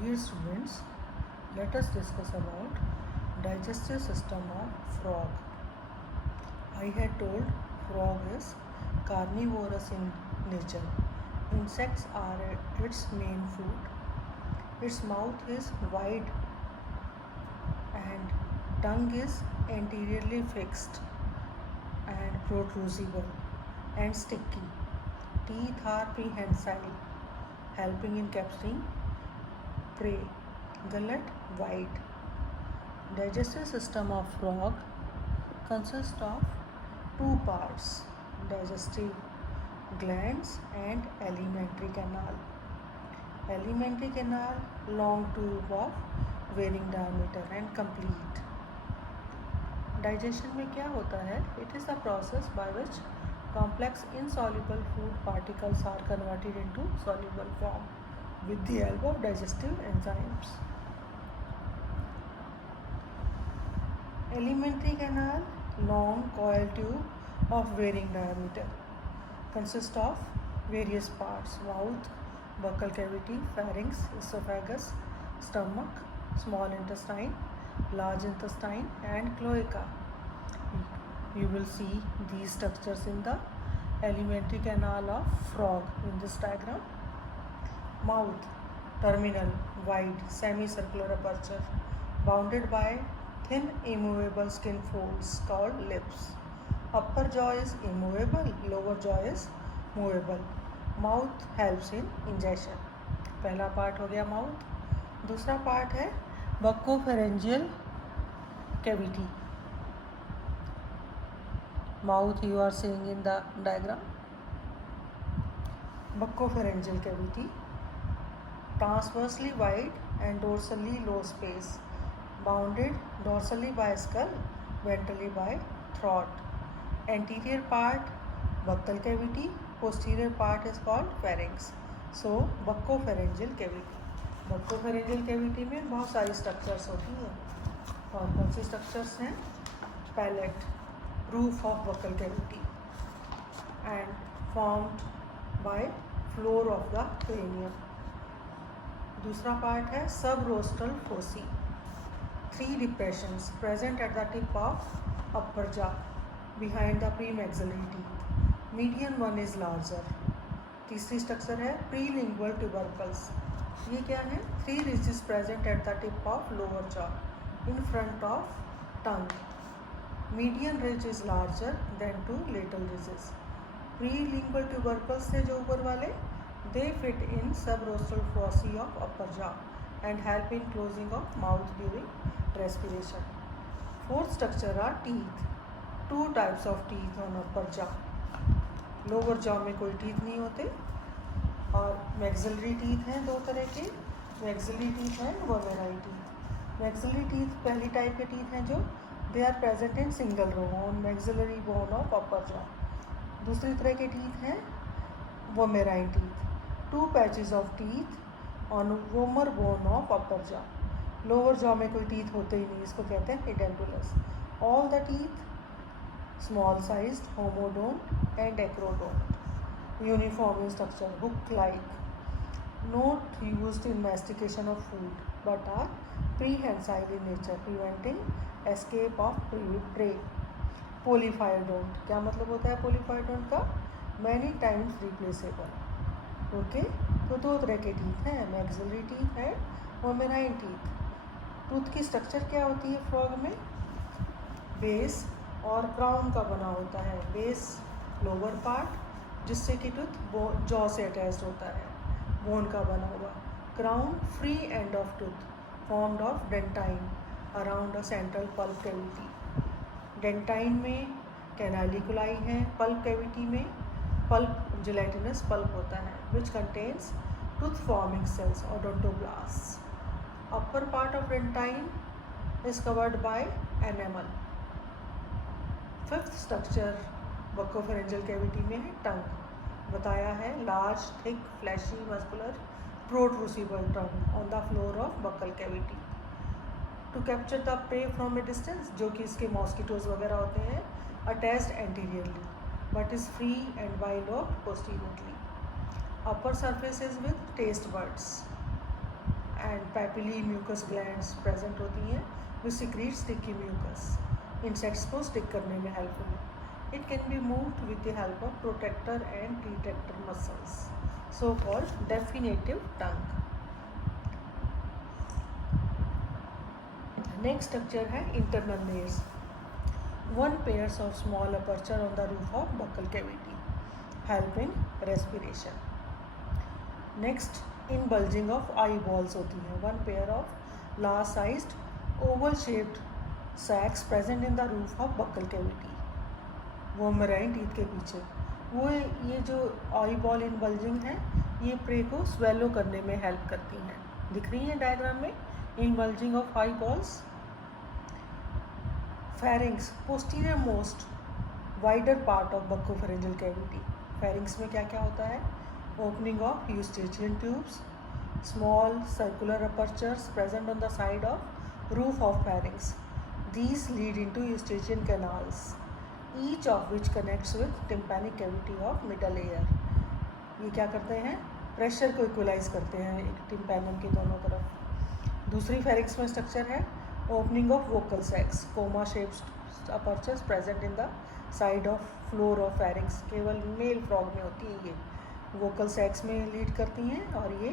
Dear students, let us discuss about digestive system of frog. I had told frog is carnivorous in nature. Insects are its main food. Its mouth is wide and tongue is anteriorly fixed and protrusible and sticky. Teeth are prehensile, helping in capturing prey. Gullet wide. Digestive system of frog consists of two parts: digestive glands and alimentary canal. Alimentary canal long tube of varying diameter and complete. Digestion में क्या होता है? It is the process by which complex insoluble food particles are converted into soluble form with the help of digestive enzymes. Alimentary canal, long coil tube of varying diameter, consists of various parts: mouth, buccal cavity, pharynx, esophagus, stomach, small intestine, large intestine and cloaca. You will see these structures in the alimentary canal of frog in this diagram. Mouth, terminal, wide, semicircular aperture, bounded by thin immovable skin folds called lips. Upper jaw is immovable, lower jaw is movable. Mouth helps in ingestion. पहला part हो गया mouth. दूसरा part है buccopharyngeal cavity. Mouth you are seeing in the diagram. Buccopharyngeal cavity, transversely wide and dorsally low space, bounded dorsally by skull, ventrally by throat. Anterior part buccal cavity, posterior part is called pharynx. So buccopharyngeal cavity. Buccopharyngeal cavity में बहुत सारी structures होती हैं. और कौन सी structures हैं? Palate, roof of buccal cavity and formed by floor of the cranium. दूसरा पार्ट है subrostral foci, 3 depressions present at the tip of upper jaw behind the premaxillary teeth. Median one is larger. तीसरी structure है prelingual tubercles. ये क्या है? 3 ridges present at the tip of lower jaw in front of tongue. Median ridge is larger than 2 lateral ridges. Prelingual tubercles थे जो ऊपर वाले, they fit in subrostral foci of upper jaw and help in closing of mouth during respiration. Fourth structure are teeth. 2 types of teeth on upper jaw. Lower jaw में कोई teeth नहीं होते और maxillary teeth हैं 2 तरह के. maxillary teeth हैं vomerine teeth. maxillary teeth पहली टाइप के teeth हैं जो they are present in single row on maxillary bone of upper jaw. दूसरी तरह के teeth हैं vomerine teeth. 2 patches of teeth on vomer bone of upper jaw. lower jaw में कोई teeth होते ही नहीं, इसको कहते हैं edentulous. all the teeth small sized, homodont and acrodont, uniform in structure, hook like, not used in mastication of food but are prehensile in nature, preventing escape of prey. polyphyodont, क्या मतलब होता है polyphyodont का? many times replaceable. Okay, तो 2 तरह के teeth हैं, maxillary teeth है vomerine teeth. टूथ की स्ट्रक्चर क्या होती है फ्रॉग में? बेस और क्राउन का बना होता है. बेस लोअर पार्ट जिससे कि टूथ जॉ से अटैच्ड होता है, बोन का बना हुआ. Crown free end of tooth formed of dentine around a central pulp cavity. Dentine में कैनालिकुलाई है, पल्प कैविटी में पल्प जिलेटिनस पल्प होता है which contains tooth forming cells odontoblast. Upper part of dentine is covered by enamel. Fifth structure buccopharyngeal cavity में है tongue. बताया है large thick fleshy muscular protrusible tongue on the floor of buccal cavity to capture the prey from A distance, जो कि इसके mosquitoes वगैरह होते हैं, attached anteriorly but is free and bilobed posteriorly. upper surface is with taste buds and papillae mucus glands present होती हैं which secrete sticky mucus, insects को stick करने में हेल्पफुल है। It can be moved with the help of protector and detector muscles, so called definitive tongue. Next structure है internal layers. One pairs of small aperture on the roof of buccal cavity, helping respiration. Next, inbulging of eyeballs होती है। One pair of large-sized oval-shaped sacs present in the roof of buccal cavity. वो marine teeth के पीछे वो ये जो eyeball inbulging है ये प्रे को स्वेलो करने में हेल्प करती हैं। दिख रही है डायग्राम में inbulging of eyeballs। Pharynx, posterior most wider part of buccopharyngeal cavity. Pharynx में क्या क्या होता है? Opening of eustachian tubes, small circular apertures present on the side of roof of pharynx. These lead into eustachian canals, each of which connects with tympanic cavity of middle ear. ये क्या करते हैं? Pressure को equalise करते हैं एक tympanum के दोनों तरफ। दूसरी pharynx में स्ट्रक्चर है opening of vocal sacs, coma shaped apertures present in the side of floor of pharynx। केवल मेल फ्रॉग में होती है ये, vocal sacs में लीड करती हैं और ये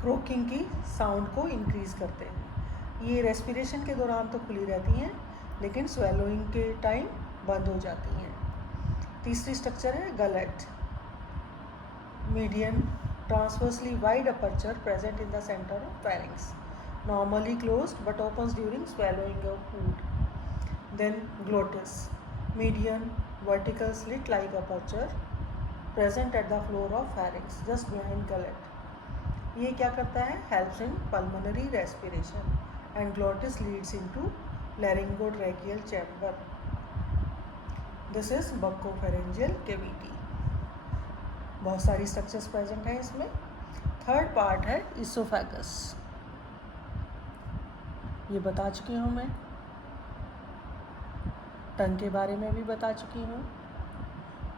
क्रोकिंग की साउंड को इंक्रीज करते हैं। ये रेस्पिरेशन के दौरान तो खुली रहती हैं लेकिन स्वेलोइंग के टाइम बंद हो जाती हैं। तीसरी स्ट्रक्चर है gullet, median transversely wide aperture present in the centre of pharynx, normally closed but opens during swallowing of food. Then glottis, median vertical slit like aperture present at the floor of pharynx just behind gullet. ये क्या करता है? Helps in pulmonary respiration and glottis leads into laryngotracheal chamber. This is buccopharyngeal cavity. बहुत सारी structures present हैं इसमें। Third part है oesophagus. ये बता चुकी हूँ मैं, टंग के बारे में भी बता चुकी हूँ,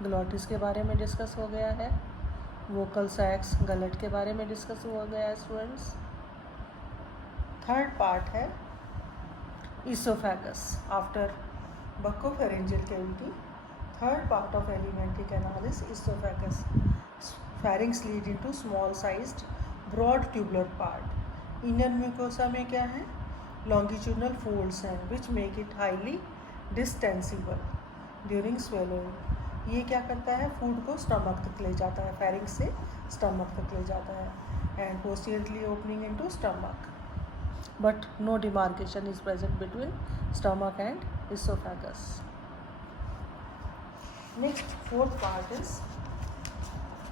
ग्लॉटिस के बारे में डिस्कस हो गया है, वोकल सैक्स गलट के बारे में डिस्कस हो गया है स्टूडेंट्स। थर्ड पार्ट है oesophagus. After buccopharyngeal cavity, third part of alimentary canal is esophagus. Pharynx lead into small sized broad tubular part. Inner mucosa में क्या है? longitudinal folds हैं which make it highly distensible during swallowing. ये क्या करता है? Food को stomach तक ले जाता है, pharynx से स्टमक तक ले जाता है and posteriorly opening into stomach, but no demarcation is present between stomach and esophagus. Next, fourth part is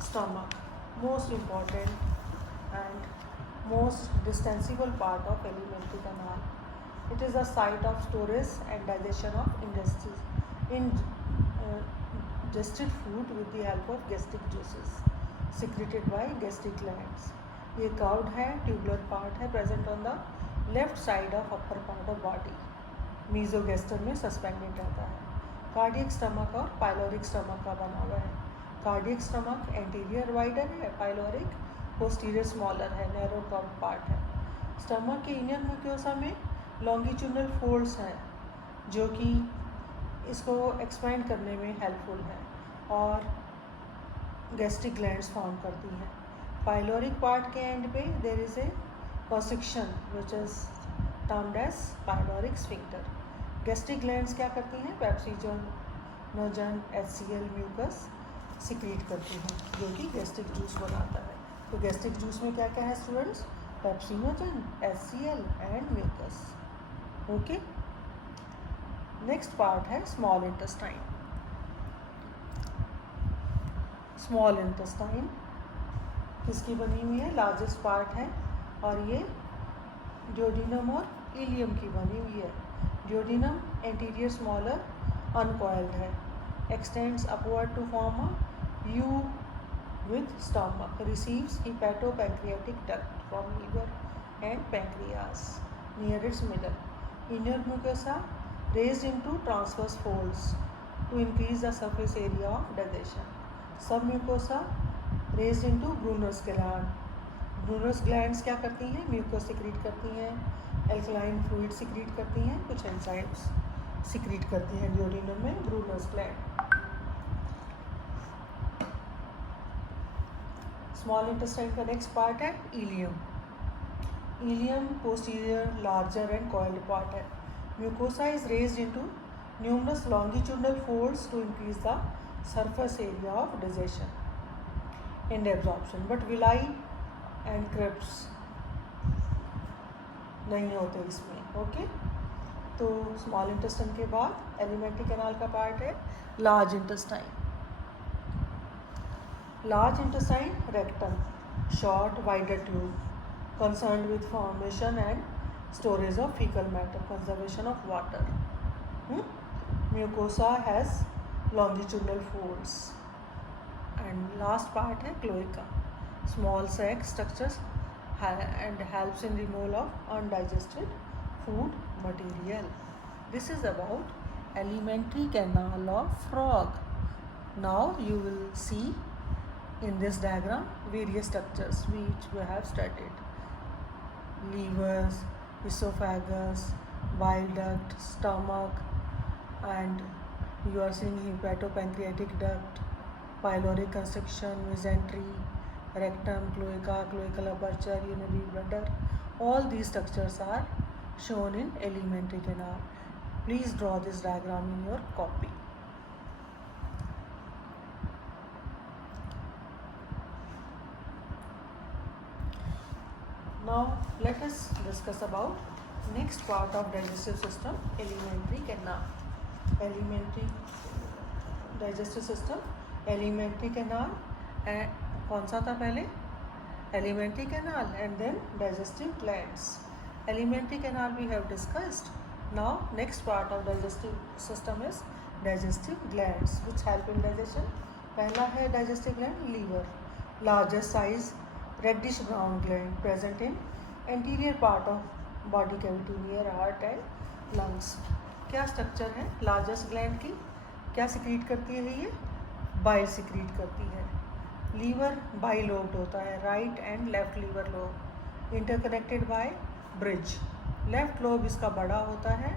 stomach, most important and most distensible part of alimentary canal. It is the site of storage and digestion of ingested food with the help of gastric juices secreted by gastric glands. ये curved है, tubular part है, present on the left side of upper part of body. mesogaster में suspended रहता है। Cardiac stomach और pyloric stomach का बना हुआ है। कार्डियक स्टमक एंटीरियर वाइडर है, पाइलोरिक पोस्टीरियर स्मॉलर है, नैरो कर्व पार्ट है। स्टमक के इनर म्यूकोसा में लॉन्गिट्यूडनल फोल्ड्स हैं जो कि इसको एक्सपेंड करने में हेल्पफुल है और गैस्ट्रिक ग्लैंड्स फॉर्म करती हैं। पाइलोरिक पार्ट के एंड पे there is a constriction which is termed as pyloric sphincter. Gastric glands क्या करती हैं? पेप्सिनोजन HCl म्यूकस सिक्रीट करती हैं जो कि गैस्ट्रिक जूस बनाता है। तो गैस्ट्रिक जूस में क्या क्या है students? Pepsinogen, HCl and mucus. Okay, next part है स्मॉल इंटेस्टाइन। स्मॉल इंटेस्टाइन किसकी बनी हुई है? लार्जेस्ट पार्ट है और ये ड्यूोडेनम और इलियम की बनी हुई है। ड्यूोडेनम एंटीरियर स्मॉलर अनकॉइल्ड है, extends upward to form a U with stomach, receives hepatopancreatic duct from liver and pancreas near its middle. Inner mucosa raised into transverse folds to increase the surface area of digestion. Submucosa raised into Brunner's gland. ड्यूनस glands क्या करती हैं? Mucus secrete करती हैं, alkaline fluid secrete करती हैं, कुछ enzymes secrete करती हैं ड्यूडेनम में ब्रूनस ग्लैंड। स्मॉल इंटेस्टाइन का नेक्स्ट पार्ट है ileum. Ileum posterior larger and coiled part है। Mucosa is raised into numerous longitudinal folds to increase the surface area of digestion and absorption, but villi and crypts नहीं होते इसमें। Okay, तो small intestine के बाद alimentary canal का part है large intestine. Large intestine rectum, short wider tube, concerned with formation and storage of faecal matter, conservation of water. Mucosa has longitudinal folds, and last part है cloaca, small sac structures and helps in removal of undigested food material. This is about alimentary canal of frog. Now you will see in this diagram various structures which we have studied: livers, esophagus, bile duct, stomach, and you are seeing hepatopancreatic duct, pyloric constriction, mesentery, rectum, cloaca, cloacal aperture, urinary bladder. All these structures are shown in alimentary canal. Please draw this diagram in your copy. Now let us discuss about next part of digestive system, alimentary canal. Alimentary digestive system, alimentary canal and कौन सा था पहले? Alimentary canal and then digestive glands. Alimentary canal we have discussed. Now next part of digestive system is digestive glands which help in digestion. पहला है digestive gland liver, largest size reddish brown gland present in anterior part of body cavity near heart and lungs. क्या structure है largest gland की? क्या secrete करती है ये? Bile secrete करती है. लीवर बाइलोब्ड होता है, right and left liver lobe interconnected by bridge. Left lobe इसका बड़ा होता है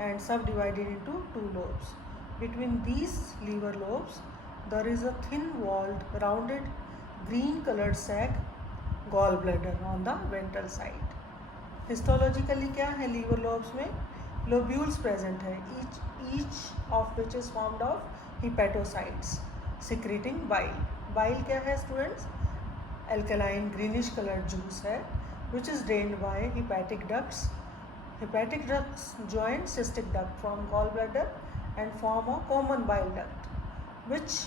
and subdivided into 2 lobes. Between these liver lobes there is a thin walled rounded green colored sac, gall bladder on the ventral side. Histologically क्या है liver lobes में? Lobules present है, each of which is formed of hepatocytes secreting bile. Bile क्या है students? alkaline greenish colored juice है which is drained by hepatic ducts. Hepatic ducts join cystic duct from gallbladder and form a common bile duct which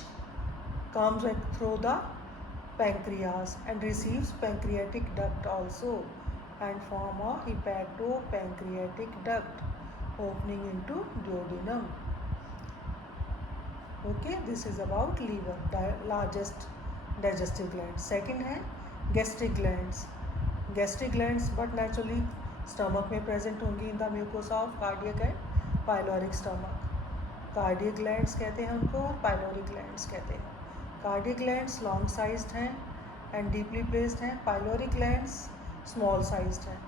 comes through the pancreas and receives pancreatic duct also and form a hepatopancreatic duct opening into duodenum. Okay, this is about liver, largest digestive gland. Second है gastric glands. Gastric glands but naturally stomach में present होंगी in the mucosa of cardiac and pyloric stomach. Cardiac glands कहते हैं उनको और pyloric glands कहते हैं. Cardiac glands long sized हैं and deeply placed हैं. Pyloric glands small sized हैं.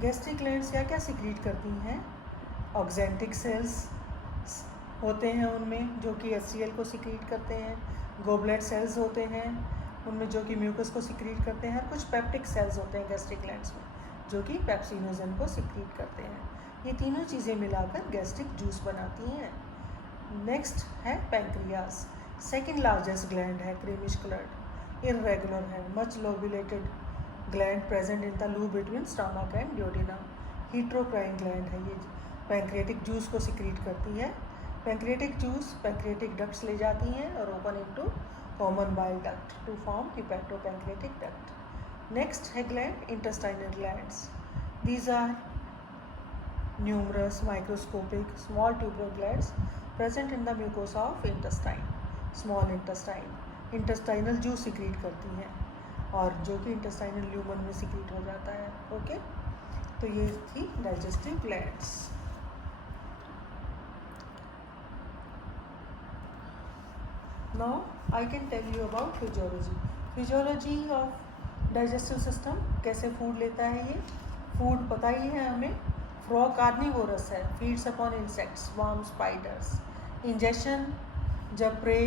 गैस्ट्रिक ग्लैंड्स क्या क्या सिक्रीट करती हैं? ऑक्जेंटिक सेल्स होते हैं उनमें जो कि HCl को सिक्रीट करते हैं. गोबलेट सेल्स होते हैं उनमें जो कि म्यूकस को सिक्रीट करते हैं. कुछ पेप्टिक सेल्स होते हैं गैस्ट्रिक ग्लैंड्स में जो कि पेप्सिनोजन को सिक्रीट करते हैं. ये तीनों चीज़ें मिलाकर गैस्ट्रिक जूस बनाती हैं. नेक्स्ट है पैंक्रियास. सेकेंड लार्जेस्ट ग्लैंड है, क्रीमिश कलर्ड, इरेगुलर है, much lobulated gland present in the loop between stomach and duodenum. Heterocrine gland है, ये पैंक्रियाटिक जूस को सिक्रीट करती है. पैंक्रियाटिक जूस पैंक्रियाटिक डक्ट्स ले जाती हैं और open into common bile duct to form hepatopancreatic duct. Next है gland intestinal glands. These are numerous microscopic small tubular glands present in the mucosa of intestine, small intestine. intestinal juice secrete करती हैं और जो कि intestinal lumen में secrete हो जाता है. ओके, तो ये थी digestive glands. Now I can tell you about physiology. Physiology of digestive system, कैसे फूड लेता है ये. फूड पता ही है हमें, फ्रॉग कार्निवोरस है, feeds upon insects, worm, spiders. Injection, जब प्रे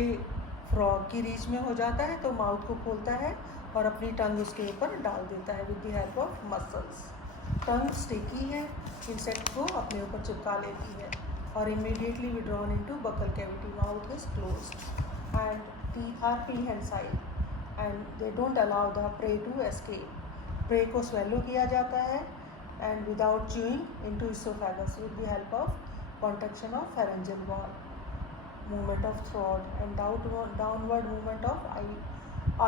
फ्रॉग की रीच में हो जाता है तो माउथ को खोलता है और अपनी टंग उसके ऊपर डाल देता है with the help of muscles. Tongue sticky है, इंसेक्ट को अपने ऊपर चिपका लेती है और immediately withdrawn into buccal cavity. Mouth is closed and teeth are prehensile and they don't allow the prey to escape. Prey को swallow किया जाता है and without chewing into esophagus with the help of contraction of pharyngeal wall, movement of throat and downward movement of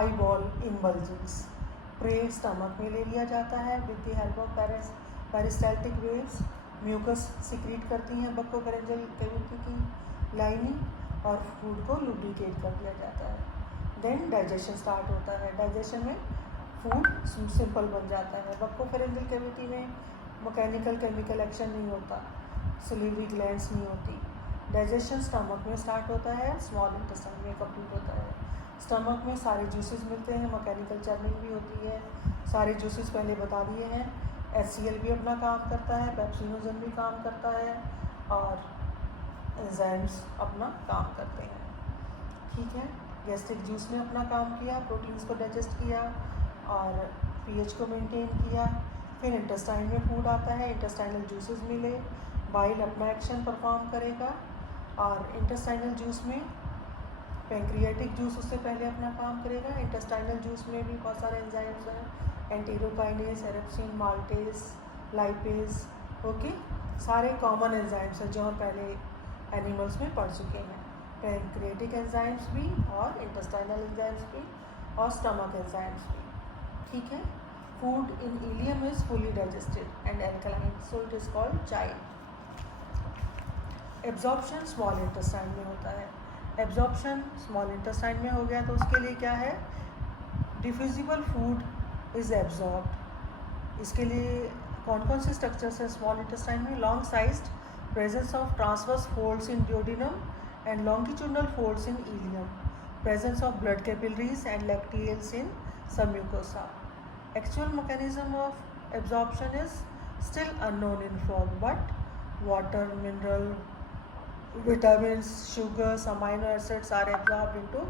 eyeball involvings. Prey stomach में ले लिया जाता है with the help of peristaltic waves. Mucus secrete करती हैं buccopharyngeal cavity की lining और food को लुब्रिकेट कर दिया जाता है. देन डाइजेशन स्टार्ट होता है. डाइजेशन में फूड सिंपल बन जाता है. बक्कोफेरेंजियल कैविटी में मैकेनिकल केमिकल एक्शन नहीं होता, सिलिवरी ग्लैंड्स नहीं होती. डाइजेशन स्टमक में स्टार्ट होता है, स्मॉल इंटेस्टाइन में कंप्लीट होता है. स्टमक में सारे जूसेस मिलते हैं, मैकेनिकल चर्निंग भी होती है. सारे जूसेस पहले बता दिए हैं. HCl भी अपना काम करता है, पेप्सिनोजन भी काम करता है और एंजाइम्स अपना काम करते हैं. ठीक है, गैस्ट्रिक जूस ने अपना काम किया, प्रोटीन्स को डाइजेस्ट किया और pH को मेंटेन किया. फिर इंटेस्टाइन में फूड आता है, इंटेस्टाइनल जूसेस मिले, बाइल अपना एक्शन परफॉर्म करेगा और इंटेस्टाइनल जूस में पैंक्रियाटिक जूस उससे पहले अपना काम करेगा. इंटेस्टाइनल जूस में भी बहुत सारे एंजाइम्स हैं, एंटीरोकाइनेज, एरेप्सिन, माल्टेज, लाइपेज. ओके, सारे कॉमन एंजाइम्स हैं जो हम पहले एनिमल्स में पढ़ चुके हैं. पैंक्रियाटिक एंजाइम्स भी और इंटेस्टाइनल एंजाइम्स भी और स्टमक एंजाइम्स भी. ठीक है, food in ilium is fully digested and alkaline, so it is called child. Absorption small intestine में होता है. एब्जॉर्प्शन स्मॉल इंटेस्टाइन में हो गया तो उसके लिए क्या है, डिफ्यूजिबल फूड इज एब्जॉर्ब्ड. इसके लिए कौन कौन से स्ट्रक्चर्स हैं स्मॉल इंटेस्टाइन में? Long sized, presence of transverse folds in duodenum and longitudinal folds in ileum, presence of blood capillaries and lacteals in submucosa. Actual mechanism of absorption is still unknown in frog, but water, mineral, vitamins, sugars, amino acids are absorbed into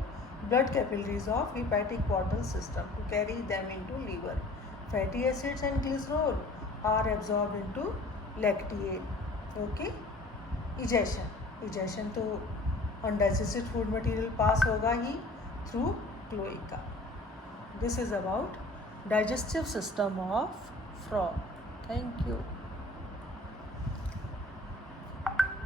blood capillaries of hepatic portal system to carry them into liver. Fatty acids and glycerol are absorbed into lacteal. Okay. Egestion तो undigested food material pass होगा ही through cloaca. This is about digestive system of frog. Thank you.